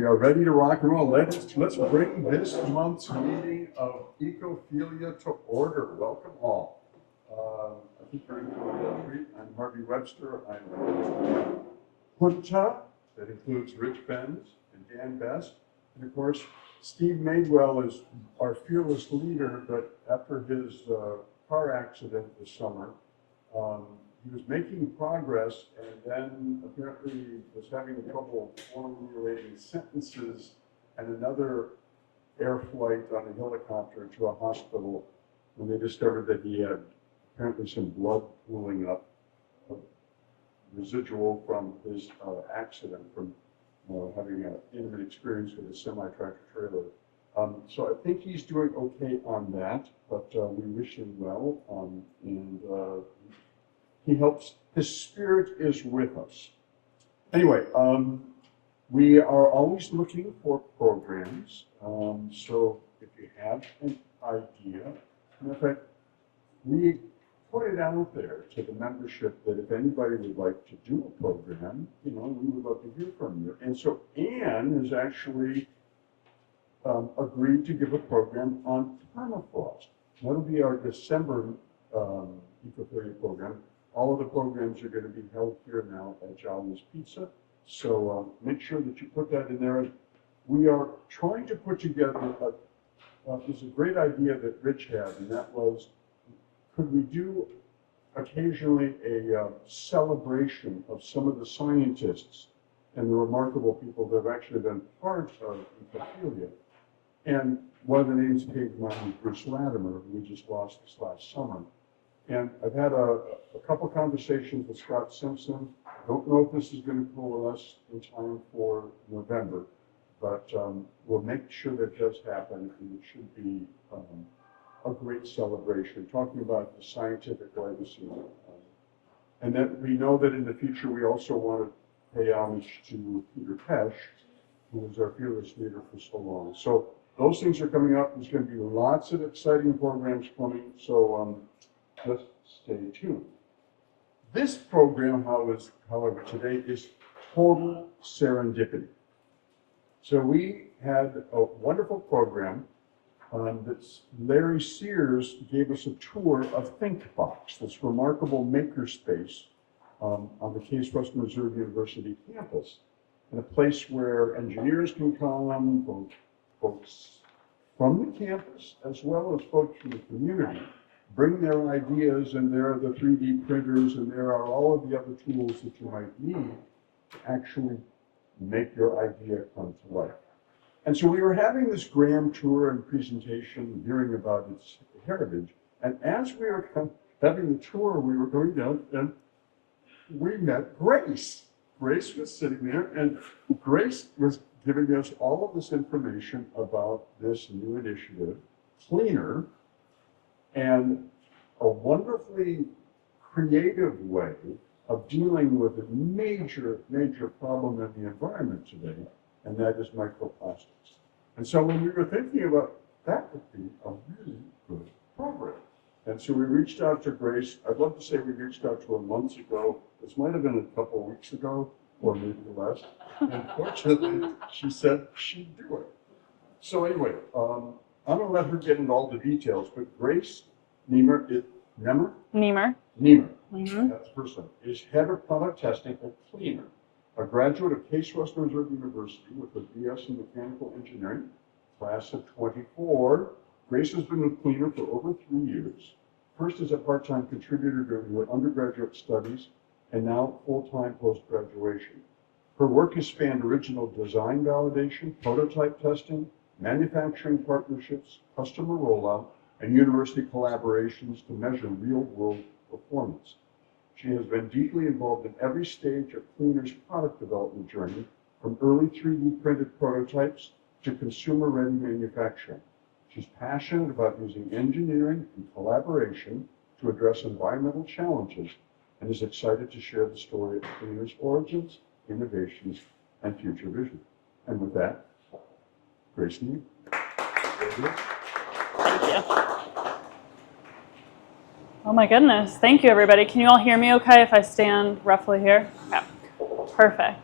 We are ready to rock and roll. Let's bring this month's meeting of Ecophilia to order. Welcome all. I think you're in for a treat. I'm Harvey Webster. I'm Punta, that includes Rich Benz and Dan Best. And of course, Steve Madewell is our fearless leader, but after his car accident this summer, he was making progress and then apparently was having trouble formulating sentences and another air flight on a helicopter to a hospital when they discovered that he had apparently some blood pooling up, residual from his accident, from having an intimate experience with a semi-tractor trailer. So I think he's doing okay on that, but we wish him well, and he helps, his spirit is with us. Anyway, we are always looking for programs, so if you have an idea, in fact, we put it out there to the membership that if anybody would like to do a program, we would love to hear from you. And so Anne has actually agreed to give a program on permafrost. That'll be our December Ecophilia program. All of the programs are going to be held here now at Jolly's Pizza. So make sure that you put that in there. We are trying to put together there's a great idea that Rich had, and that was, could we do occasionally a celebration of some of the scientists and the remarkable people that have actually been part of Ecophilia. And one of the names that came to mind was Bruce Latimer, who we just lost this last summer. And I've had a couple conversations with Scott Simpson. I don't know if this is going to coalesce in time for November, but we'll make sure that does happen, and it should be a great celebration, talking about the scientific legacy. And that we know that in the future we also want to pay homage to Peter Pesch, who was our fearless leader for so long. So those things are coming up. There's going to be lots of exciting programs coming, so just stay tuned. This program, however, today is total serendipity. So we had a wonderful program that Larry Sears gave us a tour of ThinkBox, this remarkable makerspace on the Case Western Reserve University campus, and a place where engineers can come, folks from the campus, as well as folks from the community, bring their ideas, and there are the 3D printers, and there are all of the other tools that you might need to actually make your idea come to life. And so we were having this grand tour and presentation, hearing about its heritage, and as we were having the tour, we were going down, and we met Grace. Grace was sitting there, and Grace was giving us all of this information about this new initiative, CLEANR, and a wonderfully creative way of dealing with a major, major problem in the environment today, and that is microplastics. And so when we were thinking about that would be a really good program. And so we reached out to Grace. I'd love to say we reached out to her months ago. This might have been a couple of weeks ago, or maybe less. And fortunately, she said she'd do it. So anyway, I'm going to let her get into all the details, but Grace Nemer, that's the person, is head of product testing at CLEANR, a graduate of Case Western Reserve University with a BS in mechanical engineering, class of 24. Grace has been with CLEANR for over 3 years, first as a part-time contributor during her undergraduate studies, and now full-time post-graduation. Her work has spanned original design validation, prototype testing, manufacturing partnerships, customer rollout, and university collaborations to measure real-world performance. She has been deeply involved in every stage of CLEANR's product development journey, from early 3D printed prototypes to consumer-ready manufacturing. She's passionate about using engineering and collaboration to address environmental challenges, and is excited to share the story of CLEANR's origins, innovations, and future vision. And with that, Grace Nemer. Thank you. Oh my goodness. Thank you, everybody. Can you all hear me okay if I stand roughly here? Yeah. Perfect.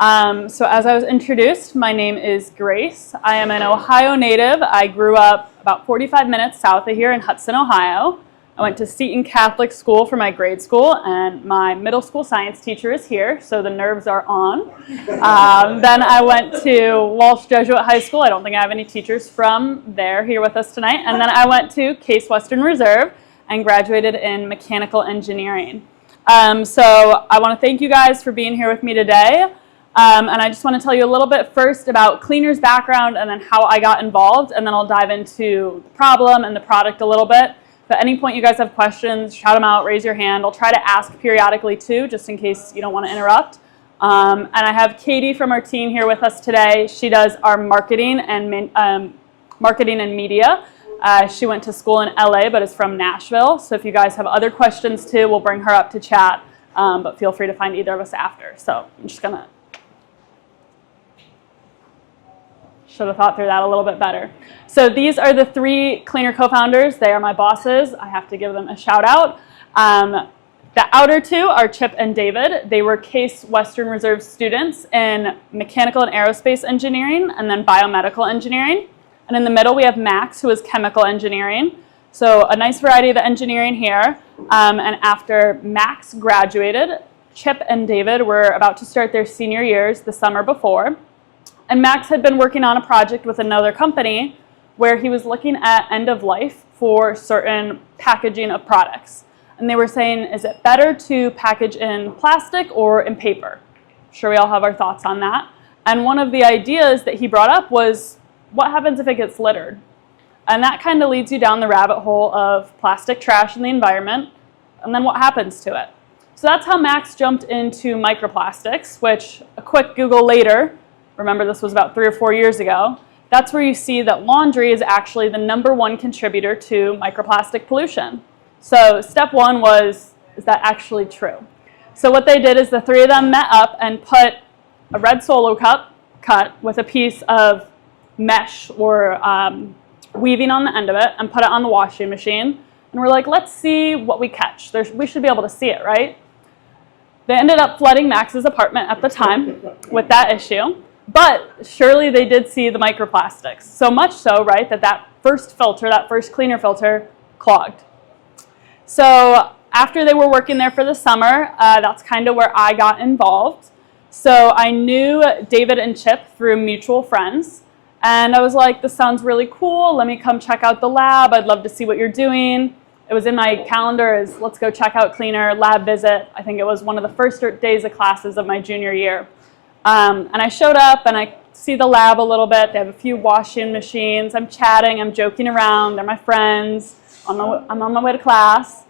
So as I was introduced, my name is Grace. I am an Ohio native. I grew up about 45 minutes south of here in Hudson, Ohio. I went to Seton Catholic School for my grade school, and my middle school science teacher is here, so the nerves are on. Then I went to Walsh Jesuit High School. I don't think I have any teachers from there here with us tonight. And then I went to Case Western Reserve and graduated in mechanical engineering. So I want to thank you guys for being here with me today. And I just want to tell you a little bit first about CLEANR's background and then how I got involved, and then I'll dive into the problem and the product a little bit. If at any point you guys have questions, shout them out, raise your hand. I'll try to ask periodically too, just in case you don't want to interrupt. And I have Katie from our team here with us today. She does our marketing and media. She went to school in LA but is from Nashville. So if you guys have other questions too, we'll bring her up to chat. But feel free to find either of us after. So I'm just going to should have thought through that a little bit better. So these are the three CLEANR co-founders. They are my bosses. I have to give them a shout out. The outer two are Chip and David. They were Case Western Reserve students in mechanical and aerospace engineering and then biomedical engineering. And in the middle we have Max, who is chemical engineering. So a nice variety of the engineering here. And after Max graduated, Chip and David were about to start their senior years the summer before. And Max had been working on a project with another company where he was looking at end of life for certain packaging of products. And they were saying, is it better to package in plastic or in paper? I'm sure we all have our thoughts on that. And one of the ideas that he brought up was, what happens if it gets littered? And that kind of leads you down the rabbit hole of plastic trash in the environment, and then what happens to it? So that's how Max jumped into microplastics, which a quick Google later, remember this was about 3 or 4 years ago, that's where you see that laundry is actually the #1 contributor to microplastic pollution. So step one was, is that actually true? So what they did is the three of them met up and put a red Solo cup cut with a piece of mesh or weaving on the end of it and put it on the washing machine. And we're like, let's see what we catch. We should be able to see it, right? They ended up flooding Max's apartment at the time with that issue. But surely they did see the microplastics. So much so, right, that first filter, that first CLEANR filter, clogged. So after they were working there for the summer, that's kind of where I got involved. So I knew David and Chip through mutual friends. And I was like, this sounds really cool. Let me come check out the lab. I'd love to see what you're doing. It was in my calendar as, let's go check out CLEANR, lab visit. I think it was one of the first days of classes of my junior year. And I showed up and I see the lab a little bit. They have a few washing machines. I'm chatting, I'm joking around. They're my friends. I'm on my way to class.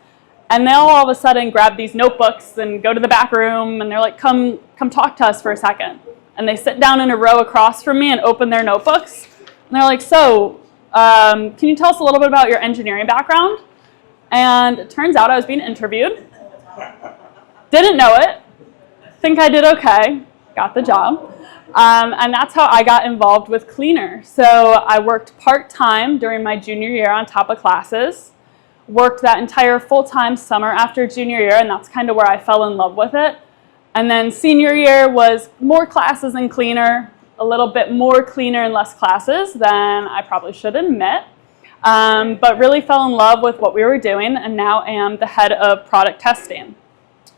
And they'll all of a sudden grab these notebooks and go to the back room and they're like, come talk to us for a second. And they sit down in a row across from me and open their notebooks. And they're like, so, can you tell us a little bit about your engineering background? And it turns out I was being interviewed. Didn't know it. Think I did okay. Got the job. And that's how I got involved with CLEANR. So I worked part-time during my junior year on top of classes, worked that entire full-time summer after junior year, and that's kind of where I fell in love with it. And then senior year was more classes in CLEANR, a little bit more CLEANR and less classes than I probably should admit, but really fell in love with what we were doing, and now am the head of product testing.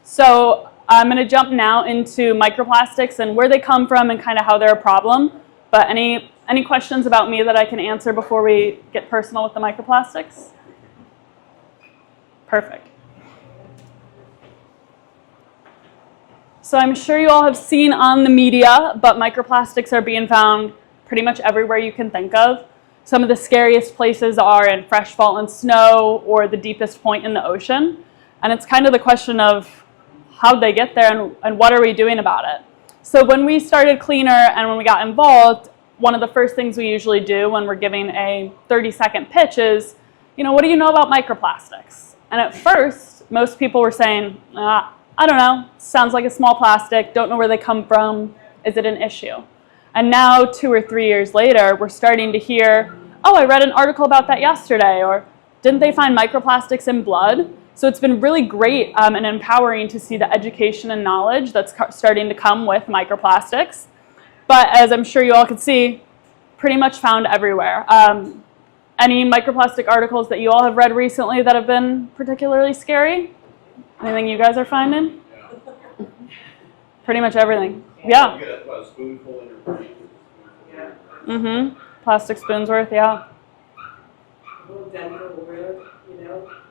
So I'm going to jump now into microplastics and where they come from and kind of how they're a problem. But any questions about me that I can answer before we get personal with the microplastics? Perfect. So I'm sure you all have seen on the media, but microplastics are being found pretty much everywhere you can think of. Some of the scariest places are in fresh fallen snow or the deepest point in the ocean. And it's kind of the question of, how'd they get there and what are we doing about it? So when we started CLEANR and when we got involved, one of the first things we usually do when we're giving a 30-second pitch is, what do you know about microplastics? And at first, most people were saying, I don't know, sounds like a small plastic, don't know where they come from, is it an issue? And now, 2 or 3 years later, we're starting to hear, oh, I read an article about that yesterday, or didn't they find microplastics in blood? So it's been really great and empowering to see the education and knowledge that's starting to come with microplastics. But as I'm sure you all can see, pretty much found everywhere. Any microplastic articles that you all have read recently that have been particularly scary? Anything you guys are finding? Yeah. Pretty much everything. Yeah. You get a spoonful in your brain. Mm-hmm. Plastic spoons worth, yeah.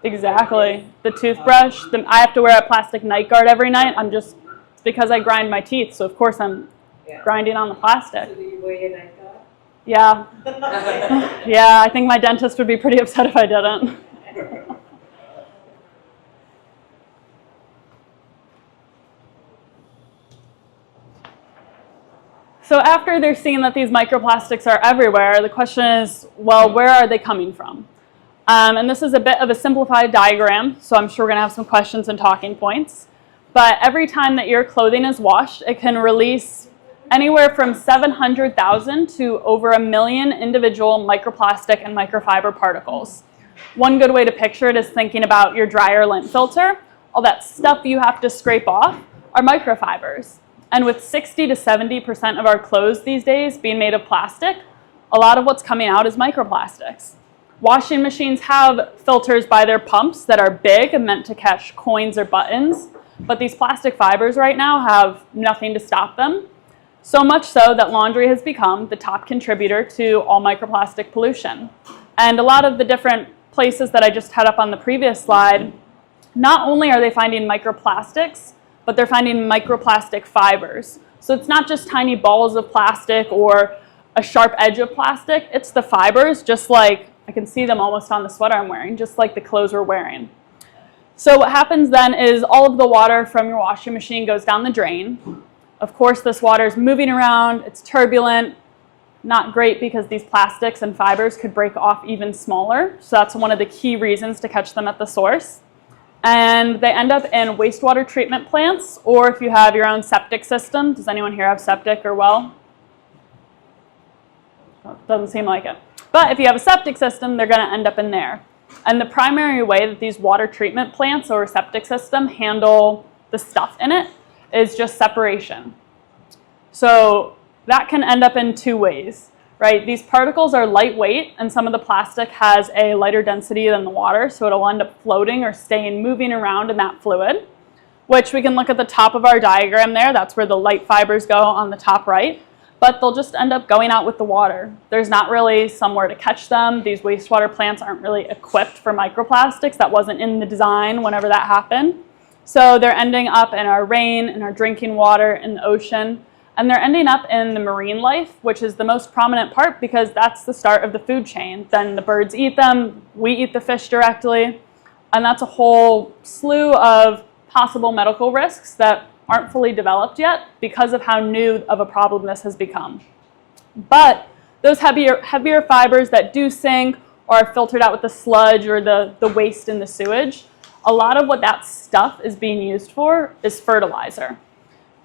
Exactly. The toothbrush. I have to wear a plastic night guard every night. It's because I grind my teeth, so of course I'm grinding on the plastic. So do you wear your night guard? Yeah. Yeah, I think my dentist would be pretty upset if I didn't. So after they're seeing that these microplastics are everywhere, the question is, well, where are they coming from? And this is a bit of a simplified diagram, so I'm sure we're going to have some questions and talking points. But every time that your clothing is washed, it can release anywhere from 700,000 to over 1 million individual microplastic and microfiber particles. One good way to picture it is thinking about your dryer lint filter. All that stuff you have to scrape off are microfibers. And with 60 to 70% of our clothes these days being made of plastic, a lot of what's coming out is microplastics. Washing machines have filters by their pumps that are big and meant to catch coins or buttons, but these plastic fibers right now have nothing to stop them. So much so that laundry has become the top contributor to all microplastic pollution. And a lot of the different places that I just had up on the previous slide, not only are they finding microplastics, but they're finding microplastic fibers. So it's not just tiny balls of plastic or a sharp edge of plastic, it's the fibers, just like, I can see them almost on the sweater I'm wearing, just like the clothes we're wearing. So what happens then is all of the water from your washing machine goes down the drain. Of course, this water is moving around, it's turbulent, not great because these plastics and fibers could break off even smaller. So that's one of the key reasons to catch them at the source. And they end up in wastewater treatment plants, or if you have your own septic system. Does anyone here have septic or well? Oh, doesn't seem like it. But if you have a septic system, they're going to end up in there. And the primary way that these water treatment plants or septic system handle the stuff in it is just separation. So that can end up in two ways, right? These particles are lightweight, and some of the plastic has a lighter density than the water, so it'll end up floating or staying moving around in that fluid, which we can look at the top of our diagram there. That's where the light fibers go on the top right, but they'll just end up going out with the water. There's not really somewhere to catch them. These wastewater plants aren't really equipped for microplastics. That wasn't in the design whenever that happened. So they're ending up in our rain, in our drinking water, in the ocean, and they're ending up in the marine life, which is the most prominent part because that's the start of the food chain. Then the birds eat them, we eat the fish directly, and that's a whole slew of possible medical risks that aren't fully developed yet because of how new of a problem this has become. But those heavier fibers that do sink or are filtered out with the sludge or the waste in the sewage, a lot of what that stuff is being used for is fertilizer.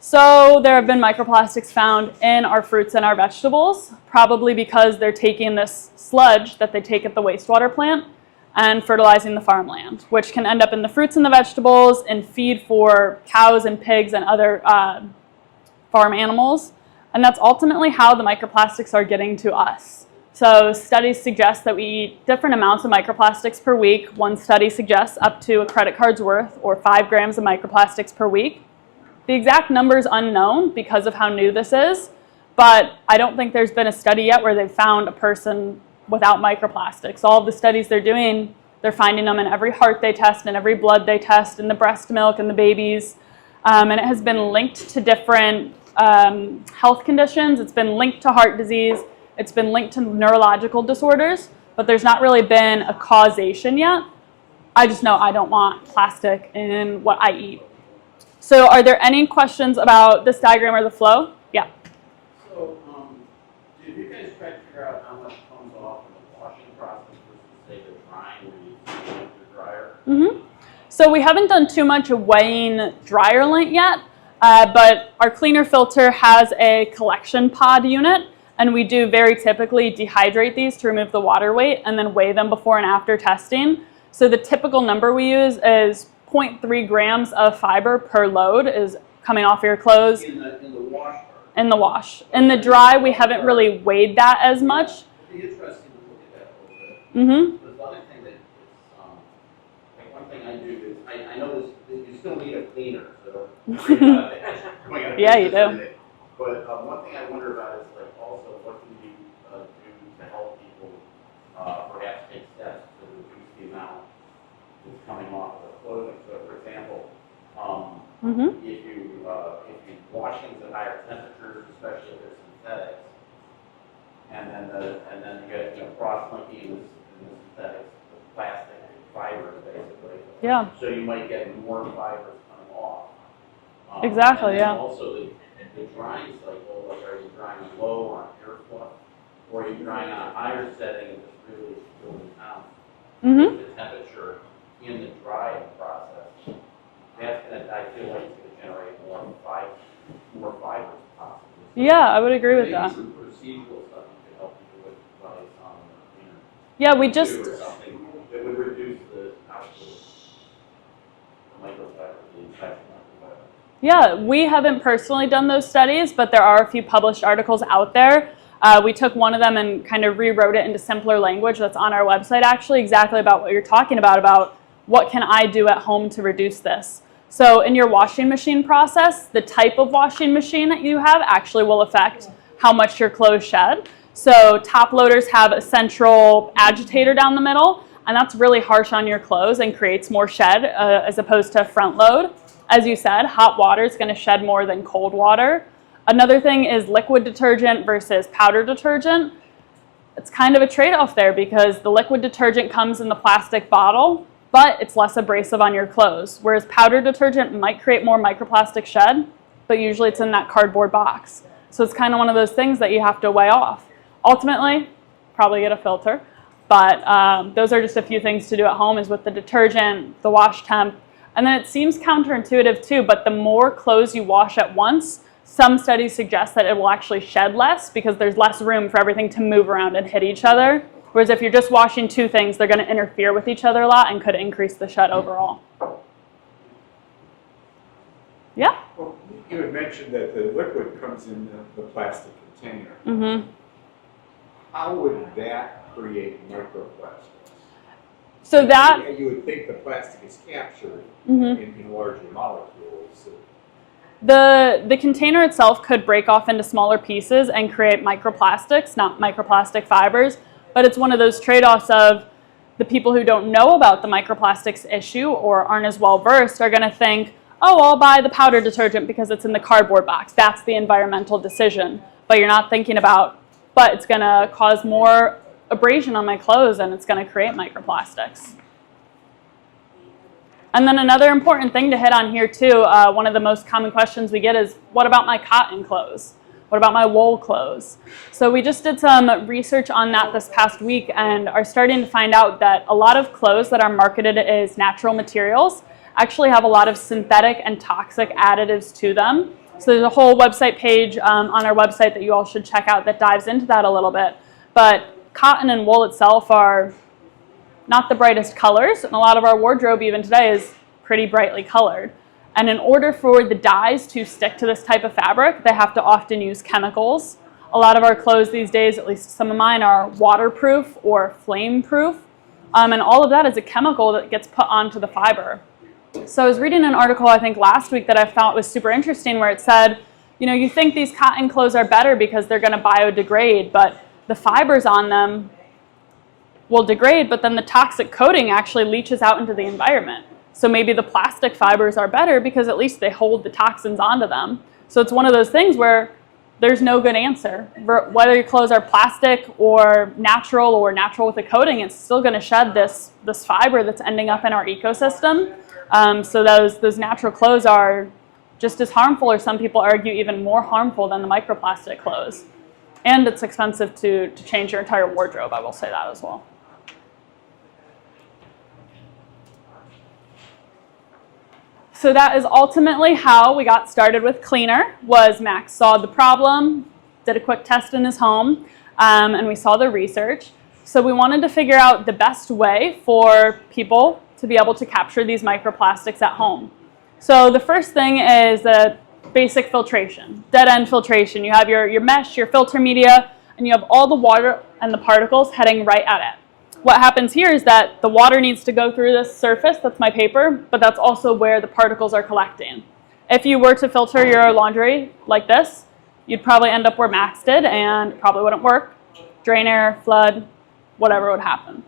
So there have been microplastics found in our fruits and our vegetables, probably because they're taking this sludge that they take at the wastewater plant and fertilizing the farmland, which can end up in the fruits and the vegetables and feed for cows and pigs and other farm animals. And that's ultimately how the microplastics are getting to us. So studies suggest that we eat different amounts of microplastics per week. One study suggests up to a credit card's worth or 5 grams of microplastics per week. The exact number is unknown because of how new this is, but I don't think there's been a study yet where they've found a person without microplastics. All of the studies they're doing, they're finding them in every heart they test, in every blood they test, in the breast milk, in the babies. And it has been linked to different health conditions. It's been linked to heart disease. It's been linked to neurological disorders, but there's not really been a causation yet. I just know I don't want plastic in what I eat. So are there any questions about this diagram or the flow? Yeah. So, did you guys try to figure out how much comes off in the washing process versus, say, the drying when you use the dryer? Mm-hmm. So we haven't done too much of weighing dryer lint yet, but our CLEANR filter has a collection pod unit, and we do very typically dehydrate these to remove the water weight and then weigh them before and after testing. So the typical number we use is 0.3 grams of fiber per load is coming off your clothes. In the wash part. In the wash. In the dry, we haven't really weighed that as much. It'd be interesting to look at that a little bit. Mm-hmm. The other thing that is, like one thing I do is, I know this, you still need a cleaner, so. Yeah, you do. But one thing I wonder about is like also what can you do to help people perhaps take steps to reduce the amount that's coming off of the clothing. So for example, if you wash things at higher temperatures, especially if they're synthetics, and then you get cross-linking in the synthetics, the plastic fibers basically. Yeah. So you might get more fibers coming off. Exactly. And then Yeah. also the drying cycle, like are you drying low on air fluff, or are you drying on a higher setting and just really building down the temperature in the drying process? That's gonna, I feel like it's gonna generate more fibers possibly. Yeah, I would agree with Maybe that. some procedural stuff you could help people with, like Yeah, we just. or something that would reduce the output of microfiber, the infection microfiber. Yeah, we haven't personally done those studies, but there are a few published articles out there. We took one of them and kind of rewrote it into simpler language that's on our website actually, exactly about what you're talking about what can I do at home to reduce this. So in your washing machine process, the type of washing machine that you have actually will affect how much your clothes shed. So top loaders have a central agitator down the middle, and that's really harsh on your clothes and creates more shed as opposed to front load. As you said, hot water is going to shed more than cold water. Another thing is liquid detergent versus powder detergent. It's kind of a trade-off there because the liquid detergent comes in the plastic bottle, but it's less abrasive on your clothes. Whereas powder detergent might create more microplastic shed, but usually it's in that cardboard box. So it's kind of one of those things that you have to weigh off. Ultimately, probably get a filter, but those are just a few things to do at home is with the detergent, the wash temp, and then it seems counterintuitive too, but the more clothes you wash at once, some studies suggest that it will actually shed less because there's less room for everything to move around and hit each other. Whereas if you're just washing two things, they're going to interfere with each other a lot and could increase the shed overall. Yeah? Well, you had mentioned that the liquid comes in the plastic container. Mm-hmm. How would that create microplastics? So that... You would think the plastic is captured Mm-hmm. in larger molecules. The container itself could break off into smaller pieces and create microplastics, not microplastic fibers. But it's one of those trade-offs of the people who don't know about the microplastics issue or aren't as well versed are going to think, oh, I'll buy the powder detergent because it's in the cardboard box. That's the environmental decision. But you're not thinking about, but it's going to cause more abrasion on my clothes and it's going to create microplastics. And then another important thing to hit on here too, one of the most common questions we get is, what about my cotton clothes? What about my wool clothes? So we just did some research on that this past week and are starting to find out that a lot of clothes that are marketed as natural materials actually have a lot of synthetic and toxic additives to them. So there's a whole website page on our website that you all should check out that dives into that a little bit. But cotton and wool itself are not the brightest colors, and a lot of our wardrobe even today is pretty brightly colored. And in order for the dyes to stick to this type of fabric, they have to often use chemicals. A lot of our clothes these days, at least some of mine, are waterproof or flame proof. And all of that is a chemical that gets put onto the fiber. So I was reading an article, I think last week, that I thought was super interesting where it said, you know, you think these cotton clothes are better because they're going to biodegrade, but the fibers on them will degrade, but then the toxic coating actually leaches out into the environment. So maybe the plastic fibers are better because at least they hold the toxins onto them. So it's one of those things where there's no good answer. Whether your clothes are plastic or natural with a coating, it's still going to shed this fiber that's ending up in our ecosystem. So those natural clothes are just as harmful, or some people argue even more harmful than the microplastic clothes. And it's expensive to change your entire wardrobe, I will say that as well. So that is ultimately how we got started with CLEANR, was Max saw the problem, did a quick test in his home, and we saw the research. So we wanted to figure out the best way for people to be able to capture these microplastics at home. So the first thing is the basic filtration, dead-end filtration. You have your mesh, your filter media, and you have all the water and the particles heading right at it. What happens here is that the water needs to go through this surface, that's my paper, but that's also where the particles are collecting. If you were to filter your laundry like this, you'd probably end up where Max did, and it probably wouldn't work. Drain air, flood, whatever would happen.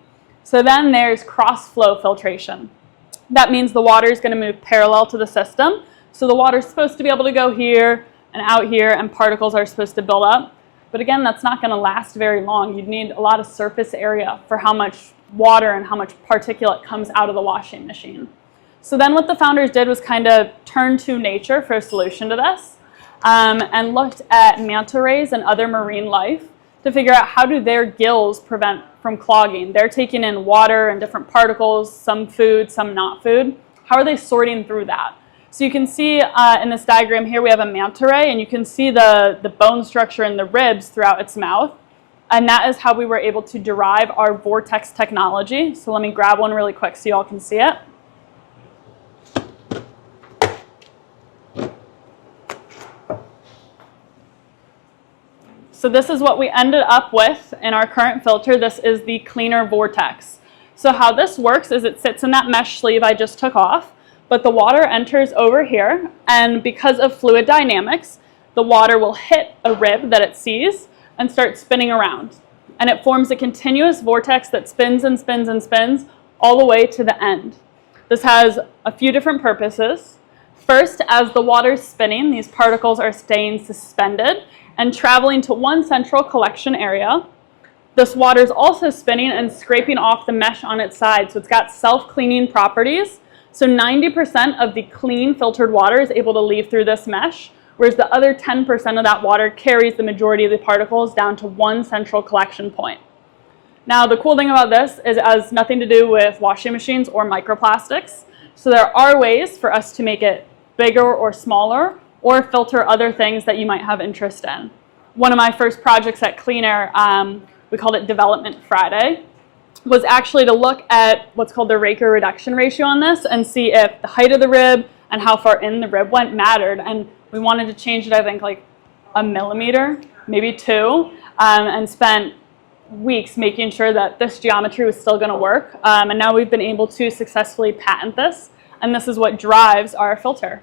So then there's cross-flow filtration. That means the water is going to move parallel to the system. So the water is supposed to be able to go here and out here, and particles are supposed to build up. But again, that's not going to last very long. You'd need a lot of surface area for how much water and how much particulate comes out of the washing machine. So then what the founders did was kind of turn to nature for a solution to this, and looked at manta rays and other marine life to figure out how do their gills prevent from clogging. They're taking in water and different particles, some food, some not food. How are they sorting through that? So you can see in this diagram here, we have a manta ray, and you can see the bone structure in the ribs throughout its mouth. And that is how we were able to derive our VORTX technology. So let me grab one really quick so you all can see it. So this is what we ended up with in our current filter. This is the CLEANR VORTX. So how this works is it sits in that mesh sleeve I just took off, but the water enters over here, and because of fluid dynamics, the water will hit a rib that it sees and start spinning around. And it forms a continuous vortex that spins and spins and spins all the way to the end. This has a few different purposes. First, as the water is spinning, these particles are staying suspended and traveling to one central collection area. This water is also spinning and scraping off the mesh on its side, so it's got self-cleaning properties. So 90% of the clean filtered water is able to leave through this mesh, whereas the other 10% of that water carries the majority of the particles down to one central collection point. Now, the cool thing about this is it has nothing to do with washing machines or microplastics. So there are ways for us to make it bigger or smaller, or filter other things that you might have interest in. One of my first projects at CLEANR, we called it Development Friday, was actually to look at what's called the Raker reduction ratio on this and see if the height of the rib and how far in the rib went mattered. And we wanted to change it, I think, like a millimeter, maybe 2, and spent weeks making sure that this geometry was still going to work. And now we've been able to successfully patent this, and this is what drives our filter.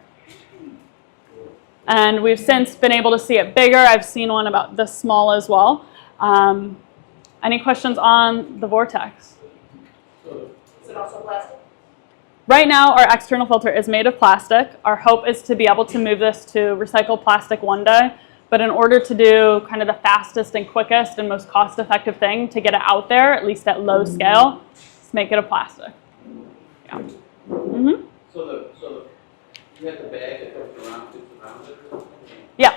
And we've since been able to see it bigger. I've seen one about this small as well. Any questions on the VORTX? Is it also plastic? Right now, our external filter is made of plastic. Our hope is to be able to move this to recycled plastic one day. But in order to do kind of the fastest and quickest and most cost-effective thing to get it out there, at least at low scale, is make it of plastic. Yeah. Mm-hmm. So you have the bag that goes around it or something? Yeah.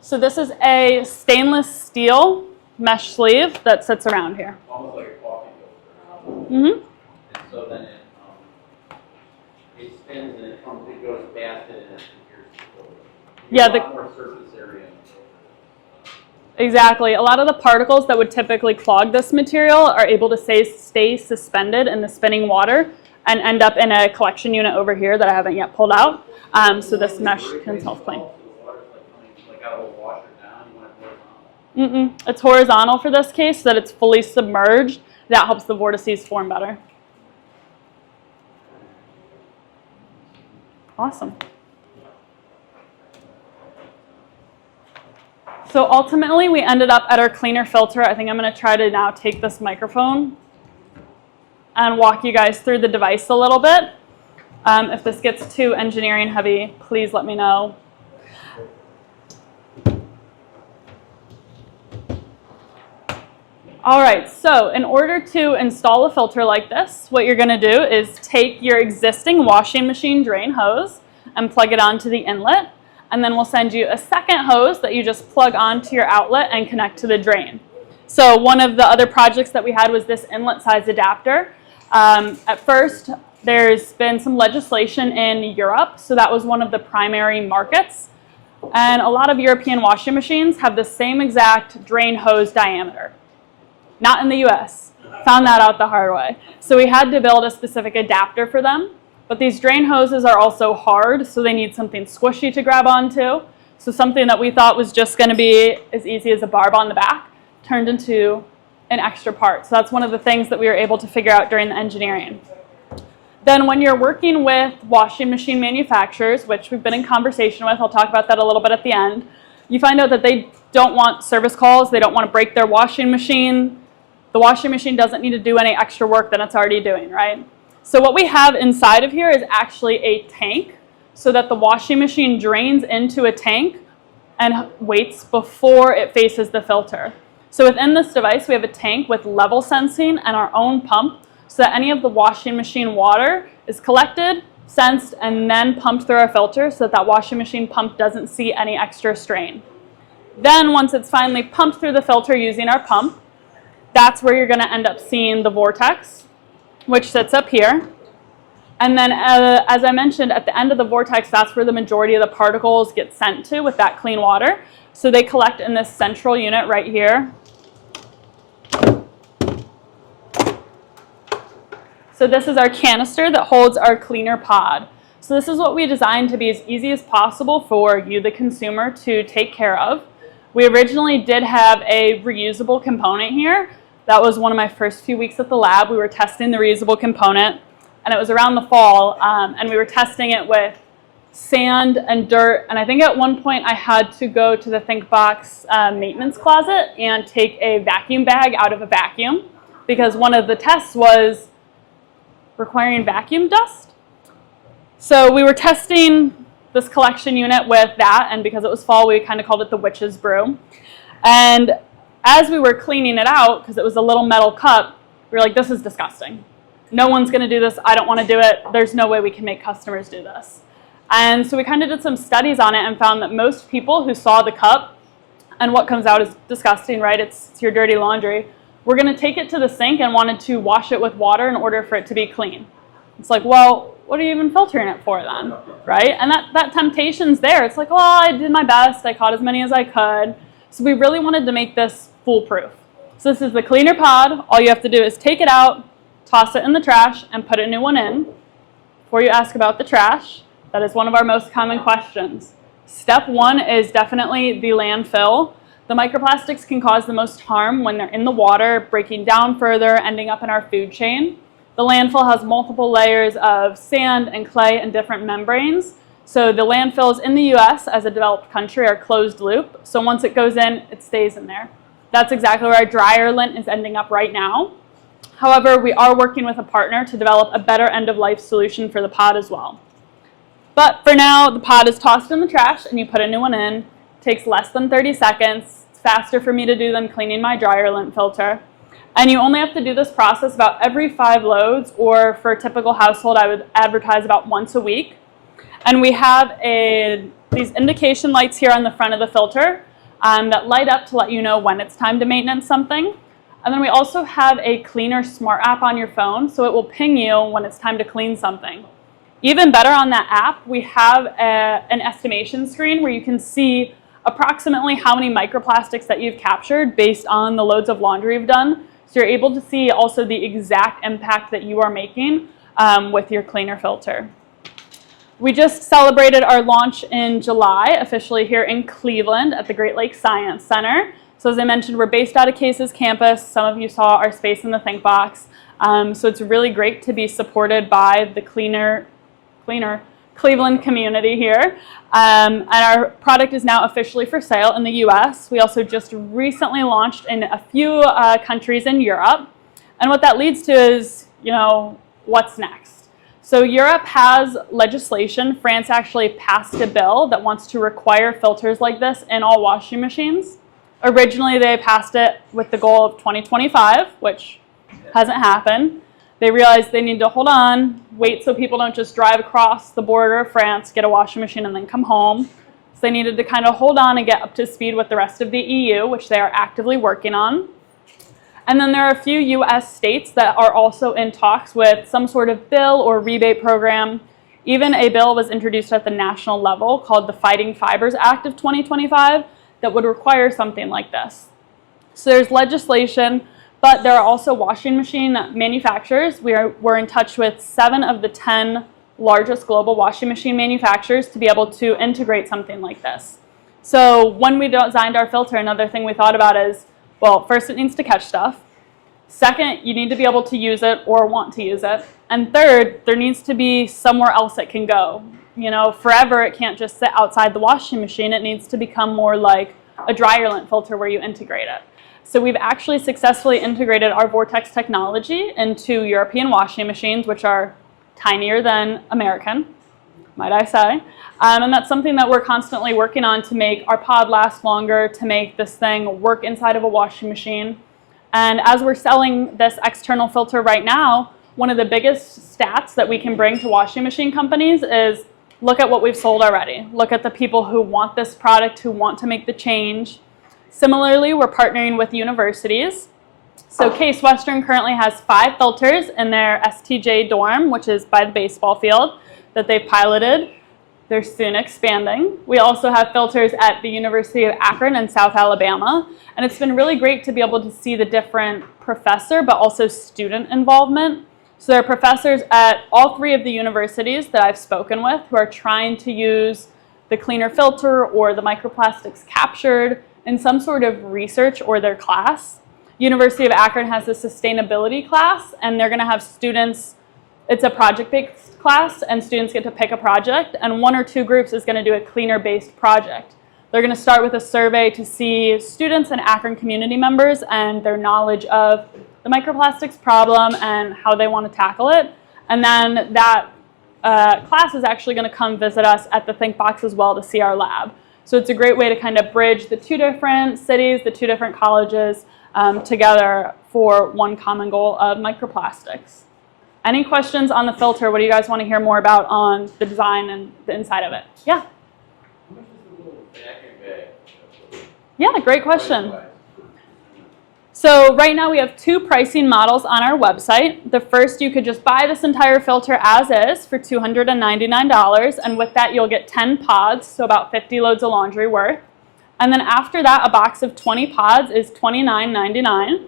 So this is a stainless steel mesh sleeve that sits around here. Almost like a coffee filter. Mm-hmm. And so then it spins and it goes past it and it secures the filter. Yeah, A lot more surface area in the filter. Exactly. A lot of the particles that would typically clog this material are able to stay suspended in the spinning water and end up in a collection unit over here that I haven't yet pulled out. So this mesh can self-clean. It's horizontal for this case, so that it's fully submerged. That helps the vortices form better. Awesome. So ultimately, we ended up at our CLEANR filter. I think I'm going to try to now take this microphone and walk you guys through the device a little bit. If this gets too engineering heavy, please let me know. All right, so in order to install a filter like this, what you're going to do is take your existing washing machine drain hose and plug it onto the inlet, and then we'll send you a second hose that you just plug onto your outlet and connect to the drain. So one of the other projects that we had was this inlet size adapter. At first, there's been some legislation in Europe, so that was one of the primary markets. And a lot of European washing machines have the same exact drain hose diameter. Not in the US. Found that out the hard way. So we had to build a specific adapter for them. But these drain hoses are also hard, so they need something squishy to grab onto. So something that we thought was just going to be as easy as a barb on the back turned into an extra part. So that's one of the things that we were able to figure out during the engineering. Then when you're working with washing machine manufacturers, which we've been in conversation with, I'll talk about that a little bit at the end, you find out that they don't want service calls, they don't want to break their washing machine. The washing machine doesn't need to do any extra work than it's already doing, right? So what we have inside of here is actually a tank so that the washing machine drains into a tank and waits before it faces the filter. So within this device, we have a tank with level sensing and our own pump so that any of the washing machine water is collected, sensed, and then pumped through our filter so that that washing machine pump doesn't see any extra strain. Then once it's finally pumped through the filter using our pump, that's where you're going to end up seeing the VORTX, which sits up here. And then as I mentioned, at the end of the VORTX, that's where the majority of the particles get sent to with that clean water. So they collect in this central unit right here. So this is our canister that holds our cleaner pod. So this is what we designed to be as easy as possible for you, the consumer, to take care of. We originally did have a reusable component here. That was one of my first few weeks at the lab. We were testing the reusable component, and it was around the fall, and we were testing it with sand and dirt, and I think at one point I had to go to the ThinkBox maintenance closet and take a vacuum bag out of a vacuum because one of the tests was requiring vacuum dust. So we were testing this collection unit with that, and because it was fall, we kind of called it the witch's brew. And as we were cleaning it out, because it was a little metal cup, we were like, this is disgusting. No one's going to do this. I don't want to do it. There's no way we can make customers do this. And so we kind of did some studies on it and found that most people who saw the cup, and what comes out is disgusting, right? It's your dirty laundry. We're going to take it to the sink and wanted to wash it with water in order for it to be clean. It's like, well, what are you even filtering it for then, right? And that temptation's there. It's like, well, I did my best. I caught as many as I could. So we really wanted to make this foolproof. So this is the cleaner pod. All you have to do is take it out, toss it in the trash, and put a new one in. Before you ask about the trash, that is one of our most common questions. Step one is definitely the landfill. The microplastics can cause the most harm when they're in the water, breaking down further, ending up in our food chain. The landfill has multiple layers of sand and clay and different membranes. So the landfills in the US as a developed country are closed loop. So once it goes in, it stays in there. That's exactly where our dryer lint is ending up right now. However, we are working with a partner to develop a better end-of-life solution for the pod as well. But for now, the pod is tossed in the trash and you put a new one in. It takes less than 30 seconds. It's faster for me to do than cleaning my dryer lint filter. And you only have to do this process about every 5 loads, or for a typical household, I would advertise about once a week. And we have these indication lights here on the front of the filter that light up to let you know when it's time to maintenance something. And then we also have a CLEANR smart app on your phone, so it will ping you when it's time to clean something. Even better, on that app, we have an estimation screen where you can see approximately how many microplastics that you've captured based on the loads of laundry you've done. So you're able to see also the exact impact that you are making with your CLEANR filter. We just celebrated our launch in July, officially here in Cleveland at the Great Lakes Science Center. So as I mentioned, we're based out of Case's campus. Some of you saw our space in the ThinkBox. So it's really great to be supported by the CLEANR Cleveland community here. And our product is now officially for sale in the US. We also just recently launched in a few countries in Europe. And what that leads to is, what's next? So Europe has legislation. France actually passed a bill that wants to require filters like this in all washing machines. Originally, they passed it with the goal of 2025, which hasn't happened. They realized they need to hold on, wait so people don't just drive across the border of France, get a washing machine, and then come home. So they needed to kind of hold on and get up to speed with the rest of the EU, which they are actively working on. And then there are a few US states that are also in talks with some sort of bill or rebate program. Even a bill was introduced at the national level called the Fighting Fibers Act of 2025 that would require something like this. So there's legislation, But there are also washing machine manufacturers. We're in touch with 7 of the 10 largest global washing machine manufacturers to be able to integrate something like this. So when we designed our filter, another thing we thought about is, well, first it needs to catch stuff. Second, you need to be able to use it or want to use it. And third, there needs to be somewhere else it can go. You know, forever it can't just sit outside the washing machine. It needs to become more like a dryer lint filter where you integrate it. So we've actually successfully integrated our VORTX technology into European washing machines, which are tinier than American, might I say. And that's something that we're constantly working on to make our pod last longer, to make this thing work inside of a washing machine. And as we're selling this external filter right now, one of the biggest stats that we can bring to washing machine companies is look at what we've sold already. Look at the people who want this product, who want to make the change. Similarly, we're partnering with universities. So Case Western currently has 5 filters in their STJ dorm, which is by the baseball field, that they've piloted. They're soon expanding. We also have filters at the University of Akron in South Alabama. And it's been really great to be able to see the different professor, but also student involvement. So there are professors at all 3 of the universities that I've spoken with who are trying to use the CLEANR filter or the microplastics captured in some sort of research or their class. University of Akron has a sustainability class, and they're going to have students, it's a project-based class, and students get to pick a project, and 1 or 2 groups is going to do a CLEANR-based project. They're going to start with a survey to see students and Akron community members and their knowledge of the microplastics problem and how they want to tackle it. And then that class is actually going to come visit us at the Think Box as well to see our lab. So it's a great way to kind of bridge the 2 different cities, the 2 different colleges together for one common goal of microplastics. Any questions on the filter? What do you guys want to hear more about on the design and the inside of it? Yeah? How much is the little vacuum bag? Yeah, great question. So right now we have 2 pricing models on our website. The first, you could just buy this entire filter as is for $299, and with that you'll get 10 pods, so about 50 loads of laundry worth. And then after that, a box of 20 pods is $29.99.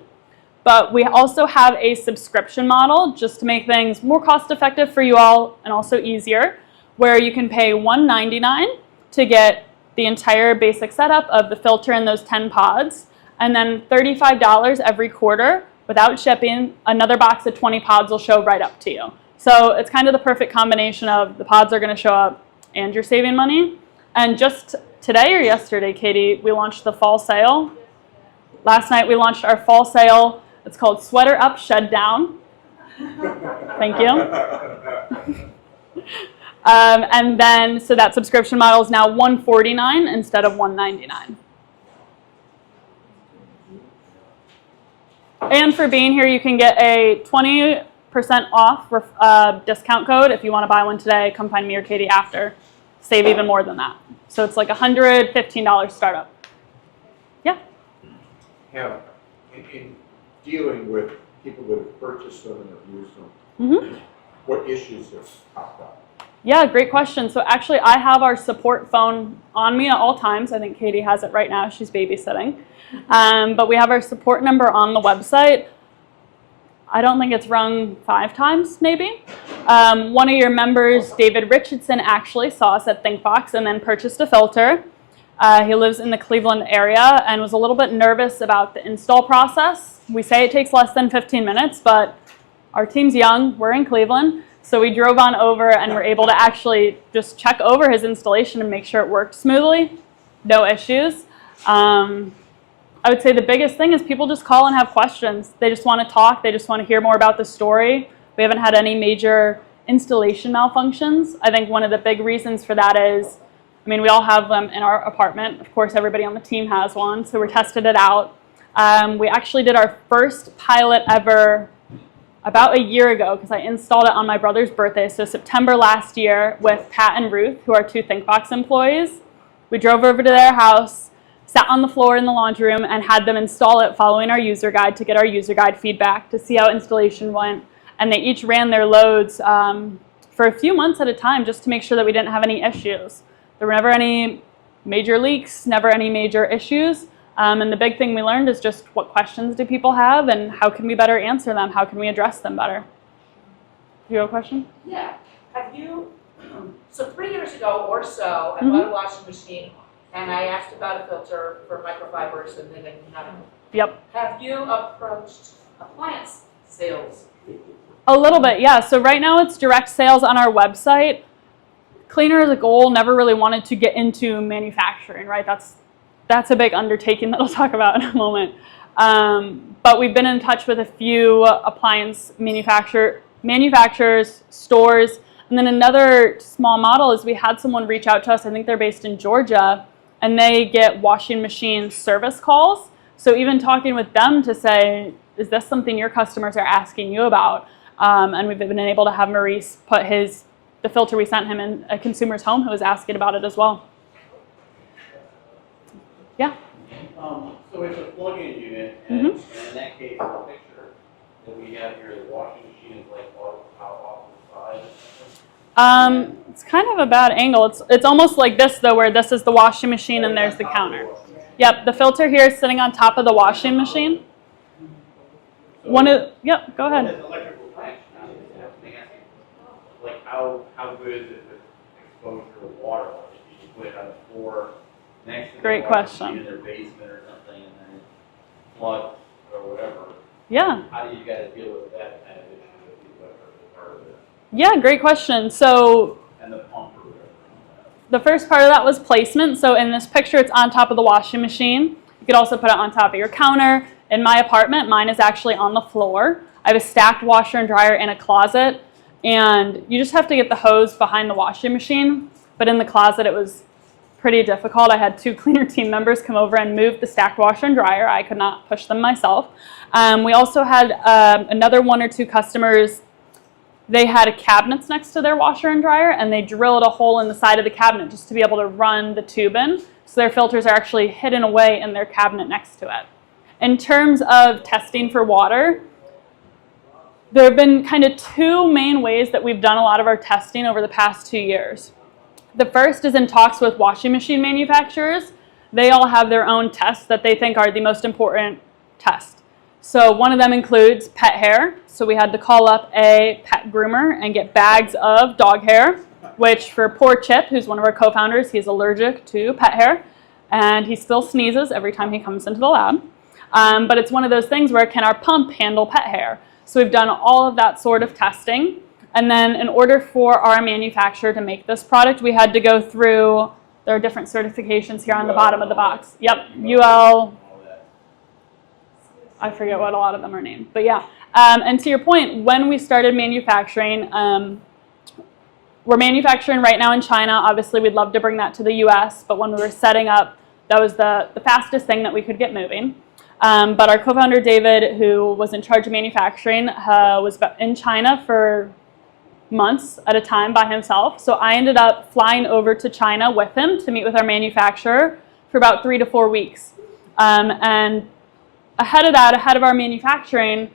But we also have a subscription model just to make things more cost effective for you all and also easier, where you can pay $199 to get the entire basic setup of the filter and those 10 pods. And then $35 every quarter without shipping, another box of 20 pods will show right up to you. So it's kind of the perfect combination of the pods are going to show up and you're saving money. And just today or yesterday, Katie, we launched the fall sale. Last night we launched our fall sale. It's called Sweater Up, Shed Down. Thank you. And then, so that subscription model is now $149 instead of $199. And for being here, you can get a 20% off discount code. If you want to buy one today, come find me or Katie after. Save even more than that. So it's like $115 startup. Yeah? Have, in dealing with people that have purchased them and have used them, what issues have popped up? Yeah, great question. So actually, I have our support phone on me at all times. I think Katie has it right now. She's babysitting. But we have our support number on the website. I don't think it's rung 5 times, maybe. One of your members, David Richardson, actually saw us at ThinkBox and then purchased a filter. He lives in the Cleveland area and was a little bit nervous about the install process. We say it takes less than 15 minutes, but our team's young. We're in Cleveland. So we drove on over and were able to actually just check over his installation and make sure it worked smoothly. No issues. I would say the biggest thing is people just call and have questions. They just want to talk. They just want to hear more about the story. We haven't had any major installation malfunctions. I think one of the big reasons for that is, I mean, we all have them in our apartment. Of course, everybody on the team has one, so we tested it out. We actually did our first pilot ever about a year ago because I installed it on my brother's birthday, so September last year, with Pat and Ruth, who are 2 ThinkBox employees. We drove over to their house, sat on the floor in the laundry room, and had them install it following our user guide to get our user guide feedback to see how installation went. And they each ran their loads for a few months at a time just to make sure that we didn't have any issues. There were never any major leaks, never any major issues. And the big thing we learned is just what questions do people have and how can we better answer them? How can we address them better? Do you have a question? Yeah. Have you, so 3 years ago or so, I bought a washing machine and I asked about a filter for microfibers and they didn't have it. Yep. Have you approached appliance sales? A little bit, yeah. So right now it's direct sales on our website. CLEANR as a goal never really wanted to get into manufacturing, right? That's a big undertaking that I'll talk about in a moment. But we've been in touch with a few appliance manufacturers, stores, and then another small model is we had someone reach out to us, I think they're based in Georgia, and they get washing machine service calls. So even talking with them to say, is this something your customers are asking you about? And we've been able to have Maurice put the filter we sent him in a consumer's home who was asking about it as well. Yeah? So it's a plug-in unit, and in that case, the picture that we have here, the washing machine is like off to the side. It's kind of a bad angle. It's almost like this though, where this is the washing machine and there's the counter. Yep, the filter here is sitting on top of the washing machine. Yep, go ahead. It's electrical connection. Like how good is it with exposure to water? Like if you put it on the floor next to Great the washing question. machine in their basement or something, and then it floods or whatever. Yeah. How do you guys deal with that kind of issue with the electrical part of it Yeah, great question. So and the pump or whatever? the first part of that was placement. So in this picture, it's on top of the washing machine. You could also put it on top of your counter. In my apartment, mine is actually on the floor. I have a stacked washer and dryer in a closet. And you just have to get the hose behind the washing machine. But in the closet, it was pretty difficult. I had 2 CLEANR team members come over and move the stacked washer and dryer. I could not push them myself. We also had another 1 or 2 customers. They had cabinets next to their washer and dryer, and they drilled a hole in the side of the cabinet just to be able to run the tube in. So their filters are actually hidden away in their cabinet next to it. In terms of testing for water, there have been kind of 2 main ways that we've done a lot of our testing over the past 2 years. The first is in talks with washing machine manufacturers. They all have their own tests that they think are the most important tests. So one of them includes pet hair. So we had to call up a pet groomer and get bags of dog hair, which for poor Chip, who's one of our co-founders, he's allergic to pet hair, and he still sneezes every time he comes into the lab. But it's one of those things where can our pump handle pet hair? So we've done all of that sort of testing. And then in order for our manufacturer to make this product, we had to go through, there are different certifications here on the bottom of the box. Yep, UL, I forget what a lot of them are named, but yeah. And to your point, when we started manufacturing, we're manufacturing right now in China. Obviously, we'd love to bring that to the US, but when we were setting up, that was the fastest thing that we could get moving. But our co-founder, David, who was in charge of manufacturing, was in China for months at a time by himself. So I ended up flying over to China with him to meet with our manufacturer for about 3 to 4 weeks. And ahead of our manufacturing,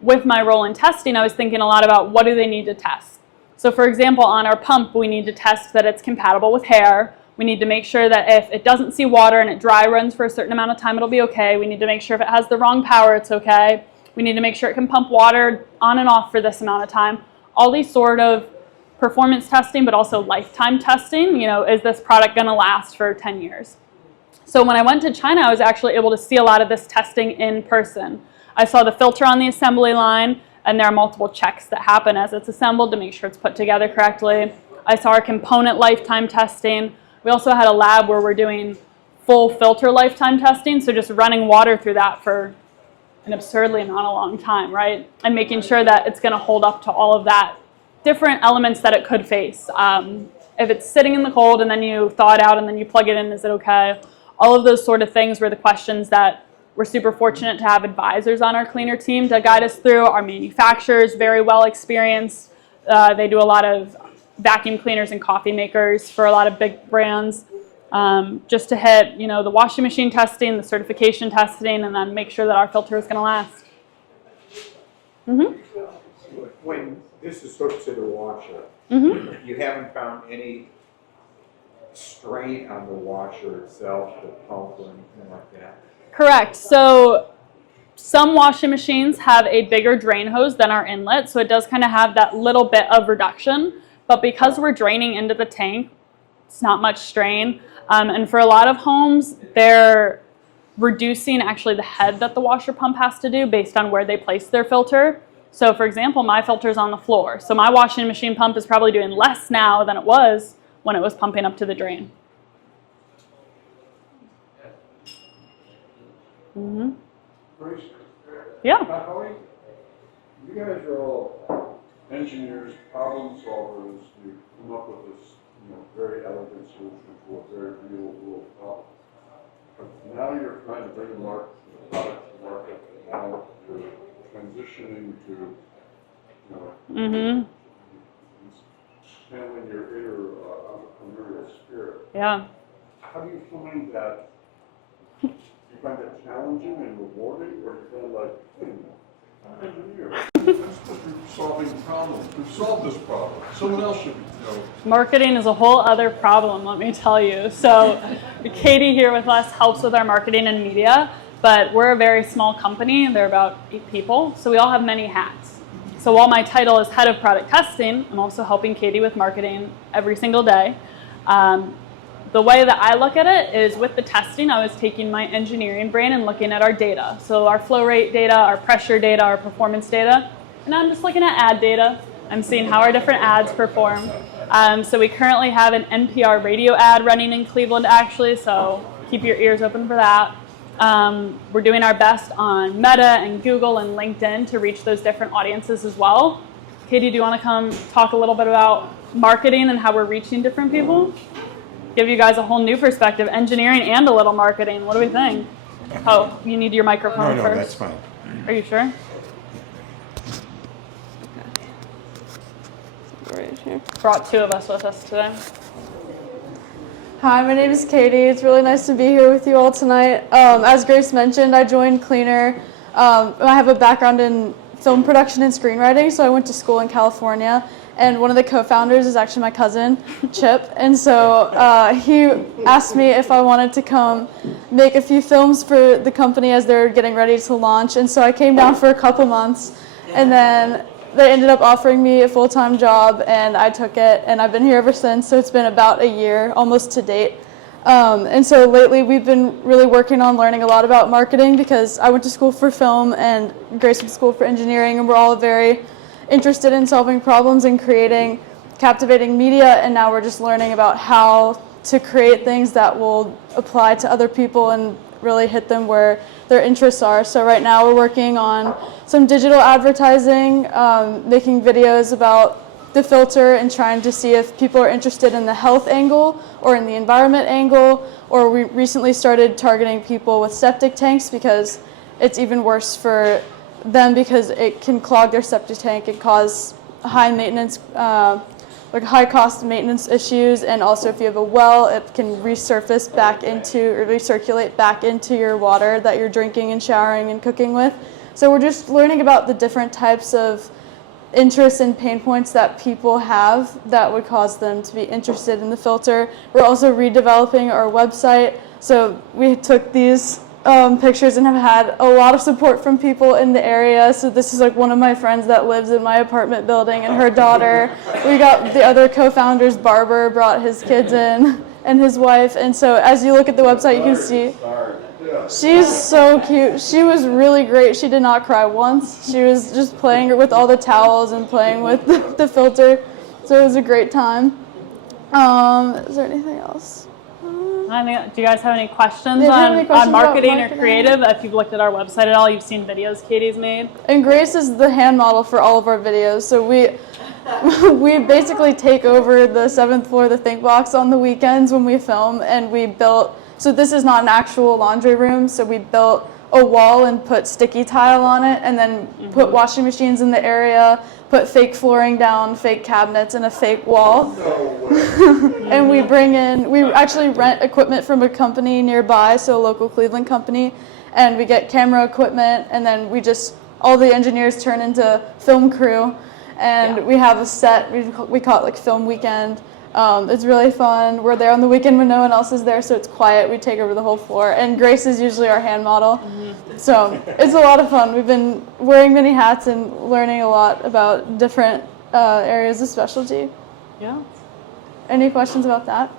with my role in testing, I was thinking a lot about what do they need to test. So for example, on our pump, we need to test that it's compatible with hair. We need to make sure that if it doesn't see water and it dry runs for a certain amount of time, it'll be okay. We need to make sure if it has the wrong power, it's okay. We need to make sure it can pump water on and off for this amount of time. All these sort of performance testing, but also lifetime testing. You know, is this product going to last for 10 years? So when I went to China, I was actually able to see a lot of this testing in person. I saw the filter on the assembly line, and there are multiple checks that happen as it's assembled to make sure it's put together correctly. I saw our component lifetime testing. We also had a lab where we're doing full filter lifetime testing, so just running water through that for an absurdly not a long time, right? And making sure that it's going to hold up to all of that different elements that it could face. If it's sitting in the cold and then you thaw it out and then you plug it in, is it okay? All of those sort of things were the questions that we're super fortunate to have advisors on our CLEANR team to guide us through. Our manufacturers, very well experienced. They do a lot of vacuum cleaners and coffee makers for a lot of big brands. Just to hit, you know, the washing machine testing, the certification testing, and then make sure that our filter is going to last. When this is hooked to the washer, you haven't found any strain on the washer itself, the pump or anything like that? Correct. So some washing machines have a bigger drain hose than our inlet, so it does kind of have that little bit of reduction. But because we're draining into the tank, it's not much strain. And for a lot of homes, they're reducing actually the head that the washer pump has to do based on where they place their filter. So for example, my filter's on the floor. So my washing machine pump is probably doing less now than it was when it was pumping up to the drain. Mm-hmm. Yeah. How are you guys are all engineers, problem solvers. You come up with this, very elegant solution for a very real world problem. But now you're trying to bring a product to market. Now you're transitioning to, channeling your inner entrepreneurial spirit. Yeah. How do you find that? Do you find that challenging and rewarding, or do you feel like, I'm an engineer? We're solving problems. We've solved this problem. Someone else should be. Marketing is a whole other problem, let me tell you. So Katie here with us helps with our marketing and media, but we're a very small company. There are about 8 people, so we all have many hats. So while my title is head of product testing, I'm also helping Katie with marketing every single day. The way that I look at it is with the testing, I was taking my engineering brain and looking at our data. So our flow rate data, our pressure data, our performance data, and I'm just looking at ad data. I'm seeing how our different ads perform. So we currently have an NPR radio ad running in Cleveland actually, so keep your ears open for that. We're doing our best on Meta and Google and LinkedIn to reach those different audiences as well. Katie, do you want to come talk a little bit about marketing and how we're reaching different people? Give you guys a whole new perspective, engineering and a little marketing. What do we think? Oh, you need your microphone first? No, that's fine. Are you sure? Right here. Brought 2 of us with us today. Hi, my name is Katie. It's really nice to be here with you all tonight. As Grace mentioned, I joined CLEANR. I have a background in film production and screenwriting, so I went to school in California. And one of the co-founders is actually my cousin, Chip. And so he asked me if I wanted to come make a few films for the company as they're getting ready to launch. And so I came down for a couple months, and then they ended up offering me a full-time job, and I took it, and I've been here ever since. So it's been about a year, almost to date. And so lately we've been really working on learning a lot about marketing because I went to school for film and Grace went to school for engineering, and we're all very interested in solving problems and creating captivating media, and now we're just learning about how to create things that will apply to other people and really hit them where their interests are. So right now we're working on some digital advertising, making videos about the filter and trying to see if people are interested in the health angle or in the environment angle, or we recently started targeting people with septic tanks because it's even worse for them because it can clog their septic tank and cause high maintenance, high cost maintenance issues. And also if you have a well, it can resurface back into or recirculate back into your water that you're drinking and showering and cooking with. So we're just learning about the different types of interests and pain points that people have that would cause them to be interested in the filter. We're also redeveloping our website. So we took these pictures and have had a lot of support from people in the area. So this is like one of my friends that lives in my apartment building and her daughter. We got the other co-founder's barber brought his kids in and his wife. And so as you look at the website, you can see she's so cute. She was really great. She did not cry once. She was just playing with all the towels and playing with the filter. So it was a great time. Is there anything else? Do you guys have any questions on marketing or creative? If you've looked at our website at all, you've seen videos Katie's made. And Grace is the hand model for all of our videos. So we basically take over the 7th floor of the Think Box on the weekends when we film, and we built, so this is not an actual laundry room, so we built a wall and put sticky tile on it, and then put washing machines in the area, put fake flooring down, fake cabinets, and a fake wall. And we actually rent equipment from a company nearby, so a local Cleveland company, and we get camera equipment, and then all the engineers turn into film crew, and we have a set, we call it like film weekend, It's really fun. We're there on the weekend when no one else is there, so it's quiet. We take over the whole floor. And Grace is usually our hand model. So it's a lot of fun. We've been wearing many hats and learning a lot about different areas of specialty. Yeah. Any questions about that?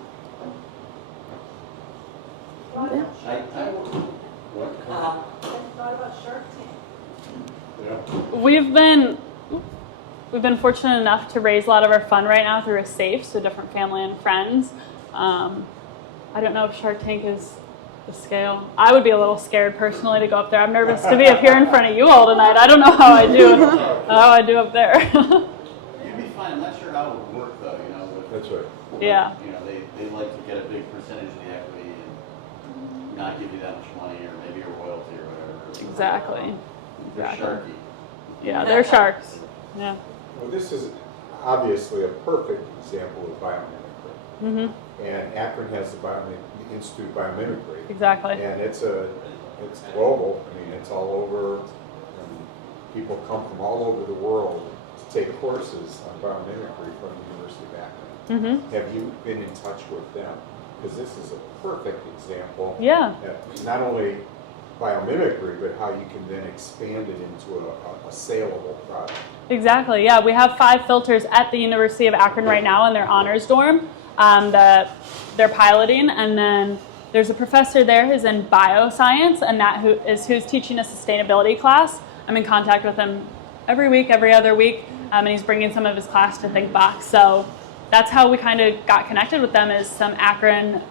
Yeah. We've been fortunate enough to raise a lot of our fund right now through a SAFE, so different family and friends. I don't know if Shark Tank is the scale. I would be a little scared personally to go up there. I'm nervous to be up here in front of you all tonight. I don't know how I do up there. You'd be fine. I'm not sure how it would work though, you know. That's right. Yeah. You know, they like to get a big percentage of the equity and not give you that much money or maybe a royalty or whatever. Exactly. They're sharky. Yeah, they're sharks. Yeah. Well, this is obviously a perfect example of biomimicry. Mm-hmm. And Akron has the Institute of Biomimicry. Exactly. And it's global. I mean, it's all over. And people come from all over the world to take courses on biomimicry from the University of Akron. Mm-hmm. Have you been in touch with them? Because this is a perfect example. Yeah. That not only biomimicry, but how you can then expand it into a saleable product. Exactly. Yeah, we have 5 filters at the University of Akron right now in their honors dorm that they're piloting, and then there's a professor there who's in bioscience, and who's teaching a sustainability class. I'm in contact with him every week, every other week, and he's bringing some of his class to ThinkBox. So that's how we kind of got connected with them. Is some Akron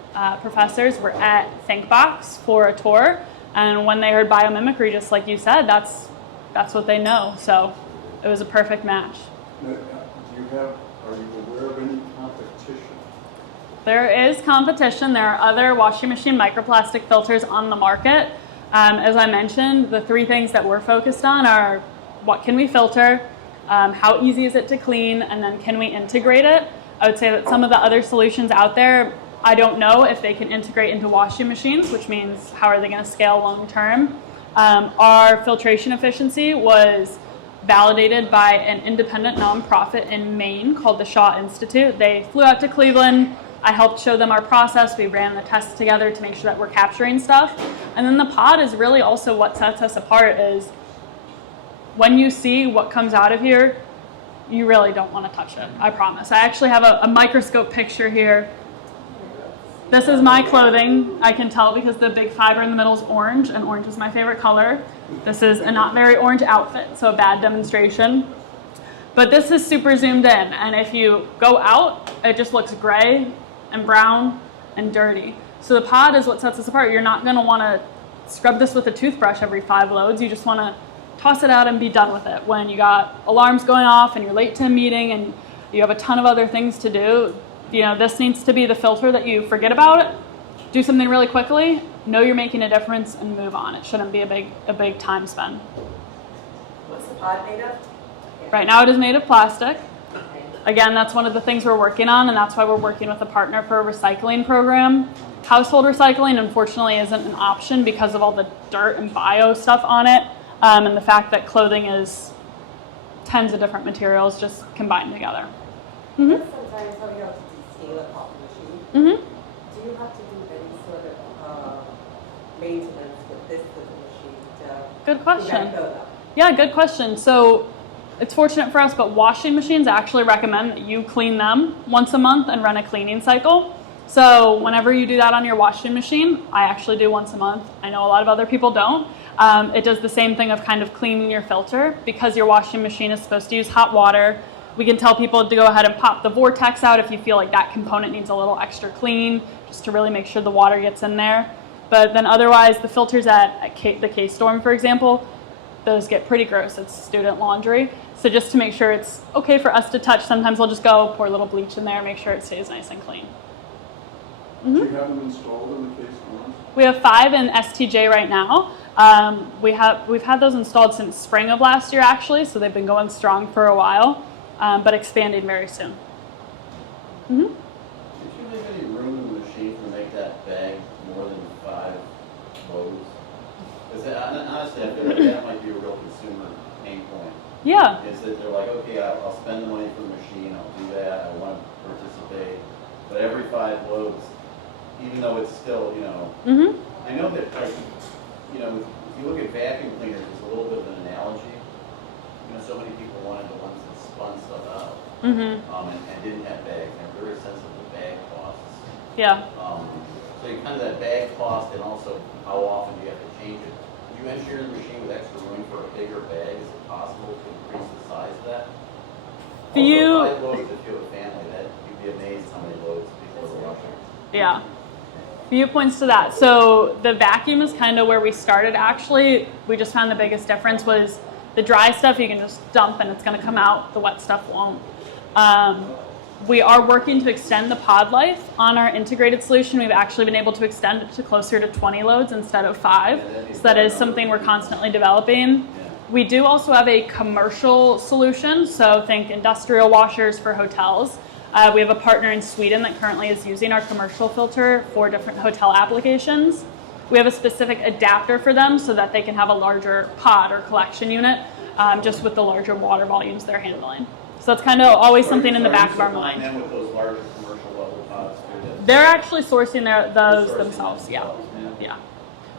professors were at ThinkBox for a tour, and when they heard biomimicry, just like you said, that's what they know. So it was a perfect match. Now, are you aware of any competition? There is competition. There are other washing machine microplastic filters on the market. As I mentioned, the 3 things that we're focused on are what can we filter, how easy is it to clean, and then can we integrate it? I would say that some of the other solutions out there, I don't know if they can integrate into washing machines, which means how are they going to scale long term? Our filtration efficiency was validated by an independent nonprofit in Maine called the Shaw Institute. They flew out to Cleveland. I helped show them our process. We ran the tests together to make sure that we're capturing stuff. And then the pod is really also what sets us apart. Is when you see what comes out of here, you really don't want to touch it, I promise. I actually have a microscope picture here. This is my clothing. I can tell because the big fiber in the middle is orange, and orange is my favorite color. This is a not very orange outfit, so a bad demonstration. But this is super zoomed in, and if you go out, it just looks gray and brown and dirty. So the pod is what sets us apart. You're not going to want to scrub this with a toothbrush every 5 loads. You just want to toss it out and be done with it. When you got alarms going off and you're late to a meeting and you have a ton of other things to do, you know, this needs to be the filter that you forget about it, do something really quickly, know you're making a difference, and move on. It shouldn't be a big time spend. What's the pod made of? Right now it is made of plastic. Again, that's one of the things we're working on, and that's why we're working with a partner for a recycling program. Household recycling, unfortunately, isn't an option because of all the dirt and bio stuff on it, and the fact that clothing is tons of different materials just combined together. Mm-hmm. Sometimes how you have to scale a coffee machine. Mm-hmm. Do you have to do any sort of maintenance with this little machine to Good question. build up? Yeah, good question. So it's fortunate for us, but washing machines actually recommend that you clean them once a month and run a cleaning cycle. So whenever you do that on your washing machine, I actually do once a month. I know a lot of other people don't. It does the same thing of kind of cleaning your filter. Because your washing machine is supposed to use hot water, we can tell people to go ahead and pop the VORTX out if you feel like that component needs a little extra clean, just to really make sure the water gets in there. But then otherwise, the filters at the K-Storm, for example, those get pretty gross. It's student laundry. So just to make sure it's okay for us to touch, sometimes we'll just go pour a little bleach in there, make sure it stays nice and clean. Do you have them installed in the K-Storms? We have 5 in STJ right now. We've had those installed since spring of last year, actually, so they've been going strong for a while, but expanding very soon. Mm-hmm. Did you leave any room in the machine to make that bag more than 5 loads? Because honestly, I feel like that might be a real consumer pain point. Yeah. Is that they're like, okay, I'll spend the money for the machine, I'll do that, I want to participate, but every 5 loads, even though it's still, you know, Mm-hmm. I know that, like, you know, if you look at vacuum cleaners, it's a little bit of an analogy. You know, so many people wanted the ones that spun stuff out, Mm-hmm. and didn't have bags. They're very sensitive to bag costs. Yeah. So you kind of that bag cost, and also how often do you have to change it. If you engineer the machine with extra room for a bigger bag, is it possible to increase the size of that? For you- Also, 5 loads if you have a family, that you'd be amazed how many loads people are rushing. Yeah. Few points to that. So the vacuum is kind of where we started actually. We just found the biggest difference was the dry stuff you can just dump and it's going to come out. The wet stuff won't. We are working to extend the pod life on our integrated solution. We've actually been able to extend it to closer to 20 loads instead of 5. So that is something we're constantly developing. We do also have a commercial solution. So think industrial washers for hotels. We have a partner in Sweden that currently is using our commercial filter for different hotel applications. We have a specific adapter for them so that they can have a larger pod or collection unit, just with the larger water volumes they're handling. So that's kind of always something in the back of our mind. And with those larger commercial level pods too, that- They're actually sourcing those sourcing themselves, yeah. themselves, Yeah.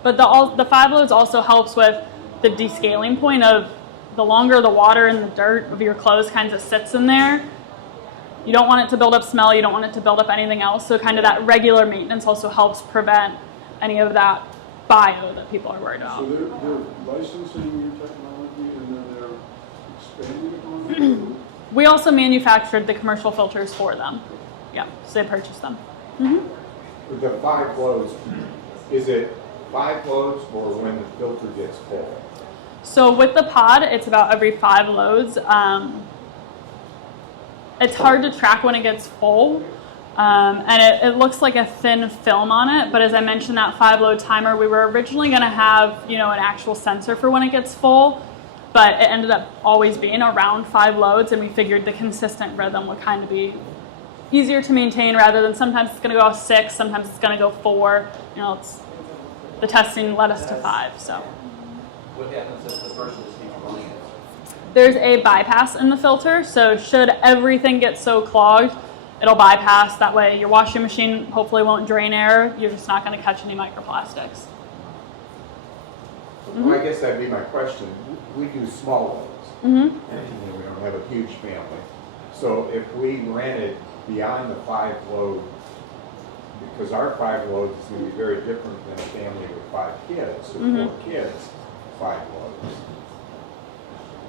But the 5 loads also helps with the descaling point of the longer the water and the dirt of your clothes kind of sits in there, you don't want it to build up smell, you don't want it to build up anything else. So kind of that regular maintenance also helps prevent any of that bio that people are worried about. So they're licensing your technology and then they're expanding it on? We also manufactured the commercial filters for them. Yeah, so they purchased them. With the 5 loads, is it 5 loads or when the filter gets full? So with the pod, it's about every 5 loads. It's hard to track when it gets full, and it looks like a thin film on it. But as I mentioned, that 5 load timer, we were originally going to have, you know, an actual sensor for when it gets full, but it ended up always being around 5 loads, and we figured the consistent rhythm would kind of be easier to maintain rather than sometimes it's going to go 6, sometimes it's going to go 4. You know, the testing led us to 5. So What happens if the person just keeps running it? there's a bypass in the filter, so should everything get so clogged, it'll bypass. That way your washing machine hopefully won't drain air. You're just not going to catch any microplastics. Well, I guess that'd be my question. We do small loads. Mm-hmm. We don't have a huge family. So if we rented beyond the 5 load, because our 5 loads is going to be very different than a family with 5 kids, or 4 kids, 5 loads.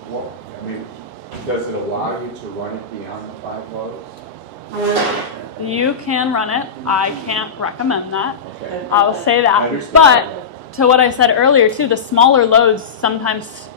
Well, I mean, does it allow you to run it beyond the 5 loads? You can run it. I can't recommend that. Okay. I'll say I that. understand. But to what I said earlier too, the smaller loads sometimes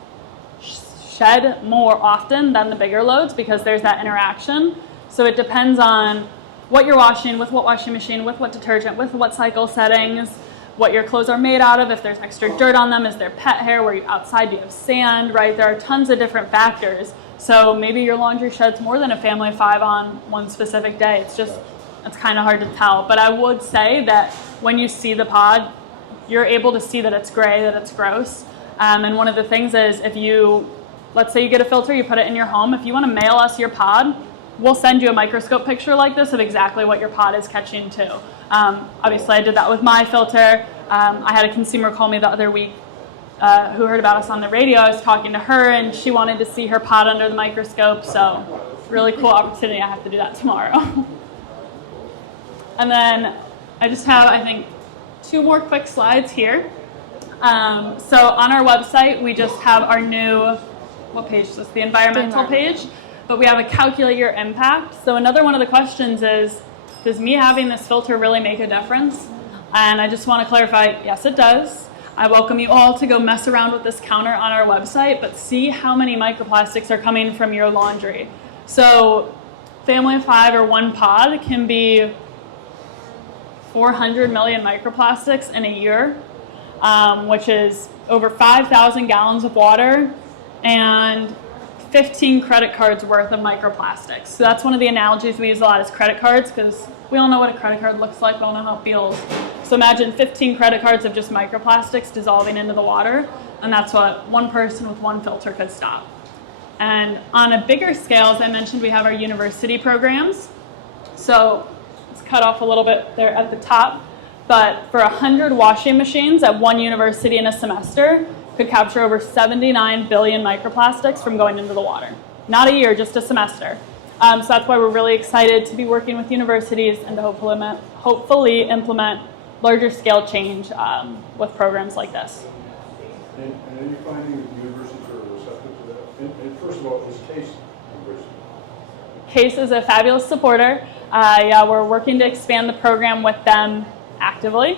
shed more often than the bigger loads because there's that interaction. So it depends on what you're washing, with what washing machine, with what detergent, with what cycle settings, what your clothes are made out of, if there's extra dirt on them, is there pet hair, where you outside do you have sand, right? There are tons of different factors. So maybe your laundry sheds more than a family of 5 on one specific day. It's kind of hard to tell. But I would say that when you see the pod, you're able to see that it's gray, that it's gross. And one of the things is if you, let's say you get a filter, you put it in your home, if you want to mail us your pod, we'll send you a microscope picture like this of exactly what your pod is catching too. Obviously I did that with my filter. I had a consumer call me the other week who heard about us on the radio. I was talking to her and she wanted to see her pod under the microscope. So really cool opportunity. I have to do that tomorrow. And then I just have, I think, 2 more quick slides here. So on our website, we just have our new, what page is this? The environmental page. But we have a calculate your impact. So another one of the questions is, does me having this filter really make a difference? And I just want to clarify, yes, it does. I welcome you all to go mess around with this counter on our website, but see how many microplastics are coming from your laundry. So family of 5 or 1 pod can be 400 million microplastics in a year, which is over 5,000 gallons of water and 15 credit cards worth of microplastics. So that's one of the analogies we use a lot is credit cards, because we all know what a credit card looks like, we all know how it feels. So imagine 15 credit cards of just microplastics dissolving into the water, and that's what one person with 1 filter could stop. And on a bigger scale, as I mentioned, we have our university programs. So it's cut off a little bit there at the top, but for 100 washing machines at one university in a semester could capture over 79 billion microplastics from going into the water. Not a year, just a semester. So that's why we're really excited to be working with universities and to hopefully implement larger scale change with programs like this. And are you finding that universities are receptive to that? And first of all, is CASE university? CASE is a fabulous supporter. Yeah, we're working to expand the program with them actively.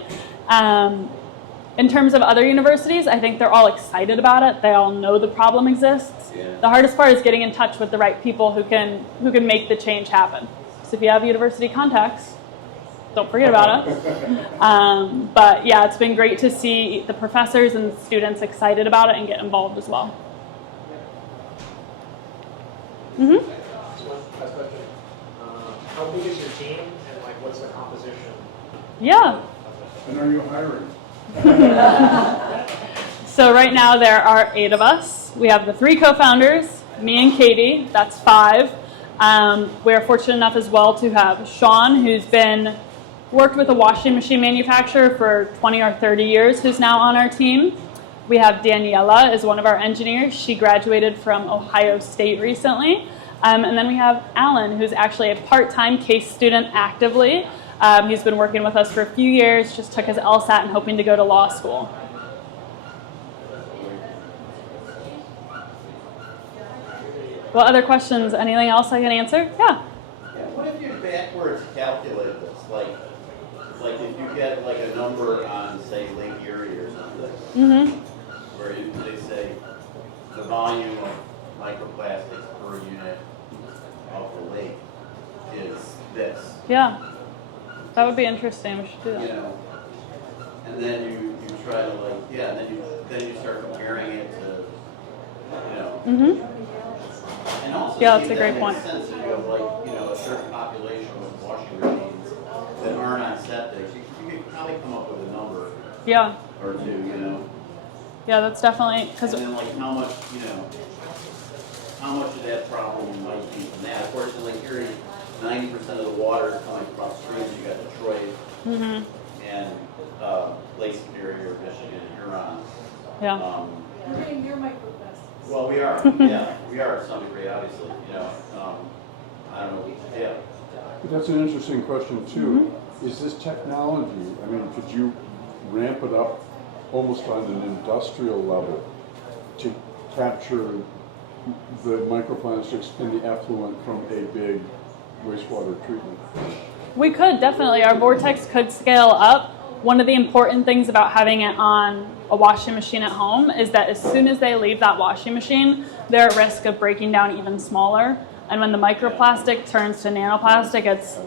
In terms of other universities, I think they're all excited about it. They all know the problem exists. Yeah. The hardest part is getting in touch with the right people who can make the change happen. So if you have university contacts, don't forget about it. But yeah, it's been great to see the professors and students excited about it and get involved as well. Mm-hmm. Last question. How big is your team, and like, what's the composition? Yeah. And are you hiring? So right now there are 8 of us. We have the 3 co-founders, me and Katie, that's 5. We are fortunate enough as well to have Sean, who's worked with a washing machine manufacturer for 20 or 30 years, who's now on our team. We have Daniela as one of our engineers. She graduated from Ohio State recently. And then we have Alan, who's actually a part-time CASE student actively. He's been working with us for a few years, just took his LSAT and hoping to go to law school. What other questions? Anything else I can answer? Yeah. What if you backwards calculate this? Like if you get like a number on, say, Lake Erie or something, Mm-hmm. where they say the volume of microplastics per unit of the lake is this. Yeah. That would be interesting. We should do You that. know, and then you try to and then you start comparing it to, Mm-hmm. and also Yeah, see that's a if great that point. makes sense if you have a certain population of washing machines that aren't on septic. You could probably come up with a number Yeah. or two, Yeah, that's definitely because. and then how much of that problem might be from that. Of course, in Lake Erie, 90% of the water is coming across streams. You got Detroit Mm-hmm. and Lake Superior, Michigan, and Huron. Yeah. You're getting your microplastics. Well, we are. Yeah, we are to some degree, obviously. I don't know. Yeah. But that's an interesting question too. Is this technology, I mean, could you ramp it up almost on an industrial level to capture the microplastics in the effluent from a big wastewater treatment? We could definitely. Our VORTX could scale up. One of the important things about having it on a washing machine at home is that as soon as they leave that washing machine, they're at risk of breaking down even smaller. And when the microplastic turns to nanoplastic, it's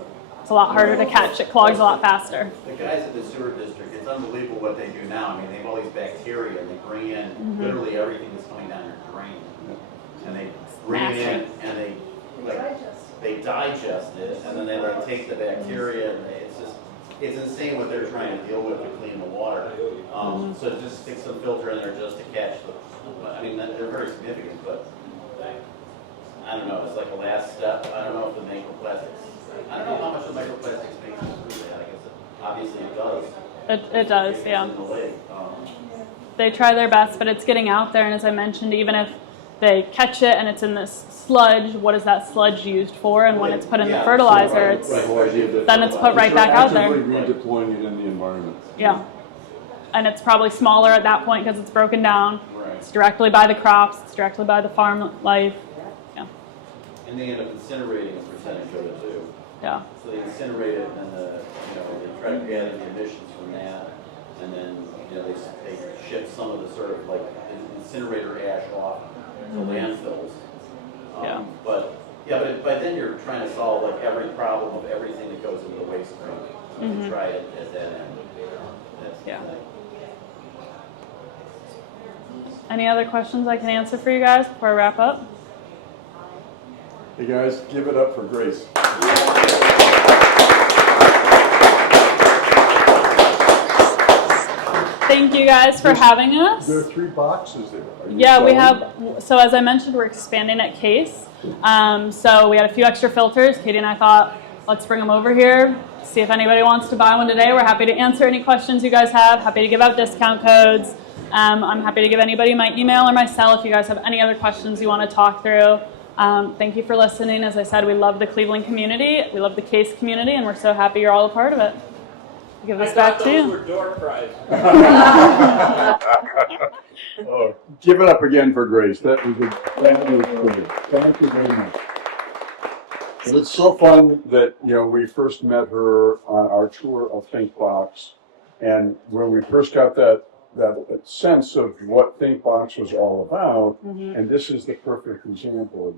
a lot harder to catch. It clogs a lot faster. The guys at the sewer district, it's unbelievable what they do now. I mean, they have all these bacteria, and they bring in literally everything that's coming down your drain. And they bring it in, and they digest it, and then they take the bacteria, and it's insane what they're trying to deal with to clean the water. So just stick some filter in there just to catch I mean, they're very significant, but I don't know, it's like a last step. I don't know if the microplastics, I don't know how much the microplastics makes it through that. I guess obviously it does. It does, It's yeah. in the lake. They try their best, but it's getting out there. And as I mentioned, even if they catch it and it's in this sludge, what is that sludge used for? And when it's put in the fertilizer, then it's put right back out there. Actively redeploying it in the environment. Yeah. And it's probably smaller at that point because it's broken down. Right. It's directly by the crops. It's directly by the farm life. Yeah. And they end up incinerating a percentage of it too. Yeah. So they incinerate it, and then they try to gather the emissions from that, and then they ship some of the sort of like incinerator ash off to landfills. Yeah. But by then you're trying to solve like every problem of everything that goes into the waste stream. And try it at that end. That's the Yeah. thing. Any other questions I can answer for you guys before I wrap up? Hey guys, give it up for Grace. Thank you guys for having us. There are 3 boxes there. Are you Yeah, we selling? have, so as I mentioned, we're expanding at CASE. So we had a few extra filters. Katie and I thought, let's bring them over here, see if anybody wants to buy one today. We're happy to answer any questions you guys have, happy to give out discount codes. I'm happy to give anybody my email or my cell if you guys have any other questions you want to talk through. Thank you for listening. As I said, we love the Cleveland community, we love the case community, and we're so happy you're all a part of it. I'll give this back to you. Those were door prizes. Give it up again for Grace. That was a fabulous story. Thank you very much. And it's so fun that, we first met her on our tour of ThinkBox, and when we first got that sense of what ThinkBox was all about, and this is the perfect example of,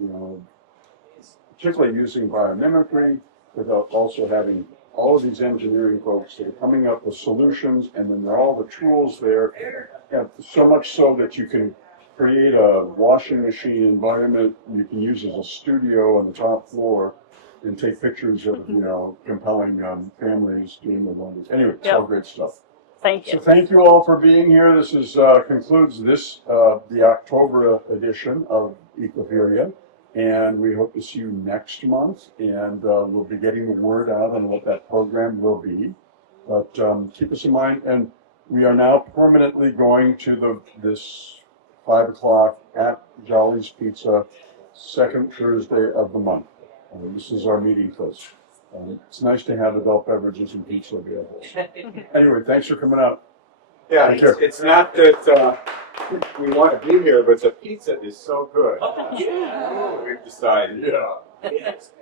particularly using biomimicry, without also having all of these engineering folks that are coming up with solutions, and then there are all the tools there, so much so that you can create a washing machine environment you can use as a studio on the top floor and take pictures of, compelling families doing the laundry. Anyway, it's all great stuff. Thank you. So thank you all for being here. This is concludes the October edition of Ecophilia, and we hope to see you next month, and we'll be getting the word out on what that program will be. But keep us in mind, and we are now permanently going to this 5 o'clock at Jolly's Pizza, second Thursday of the month. This is our meeting place. It's nice to have adult beverages and pizza available. Anyway, thanks for coming out. Yeah, Take care. it's not that we want to be here, but the pizza is so good. We've decided. Yeah. Thanks.